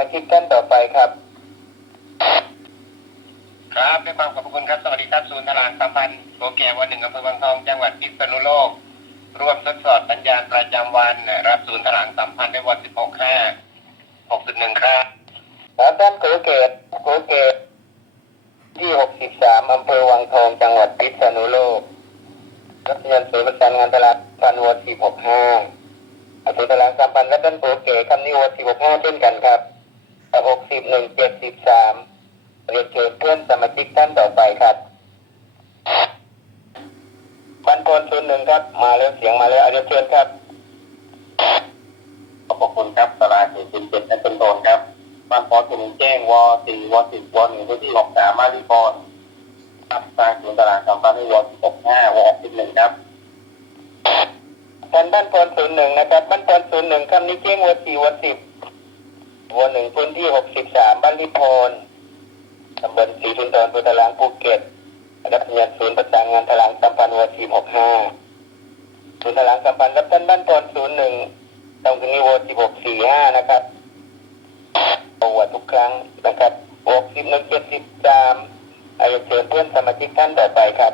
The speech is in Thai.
มาชิกท่านต่อไปครับ ครับด้วยความขอบคุณครับสวัสดีครับศูนย์ตลาดสัมพันธ์โปรแกรมวันหนึ่งอำเภอบางทองจังหวัดพิษณุโลก ร่วมทดสอบสัญญาณประจำวัน รับศูนย์ตลาดสัมพันธ์ในวัน 16 5 6.1 ครับครับท่านโกเกตโกเกตที่ 63 อำเภอวังทอง จังหวัดพิษณุโลกรับเงินศูนย์ประสานงานตลาดพันวั465อาศูนย์ตลาดสัมพันธ์และท่านโกเกตคำนี้วั465เช่นกันครับ 60 1 73เรียนเชิญเพื่อนสมาชิกท่านต่อไปครับบันพลศูนย์หนึ่งครับ มาแล้วเสียงมาแล้วเอาเรียนเชิญครับ ขอบคุณครับตลาดสี่สิบเจ็ดและเป็นโทนครับบ้านพอถึงแจ้งวสี่วสิบวหนึ่งพื้นที่หกสามมาริพรครับสร้างศูนย์ตลาดสัมพันธ์ในวสิบหกห้าวหกสิบหนึ่งครับท่านบ้านพลศูนย์หนึ่งนะครับบ้านพลศูนย์หนึ่งคำนี้เจ้งวัสี่วัสิบ วัหนึ่งพื้นที่หกสิบสามบ้านลิพรตำบลศรีทุนทรพุทธลางภูเก็ตรับสัญญาณศูนย์ประสานงานทลางสัมพันธ์วัสี่หกห้าศูนย์ทลางสัมพันธ์รับท่านบ้านพลศูนย์หนึ่งตรงนี้วัสิบหกสี่ห้านะครับโอวัทุกครั้งนะครับหกสิบหนึ่งเจ็ดสิบสามอายุเชิญเพื่อนสมาชิกท่านต่อไปครับ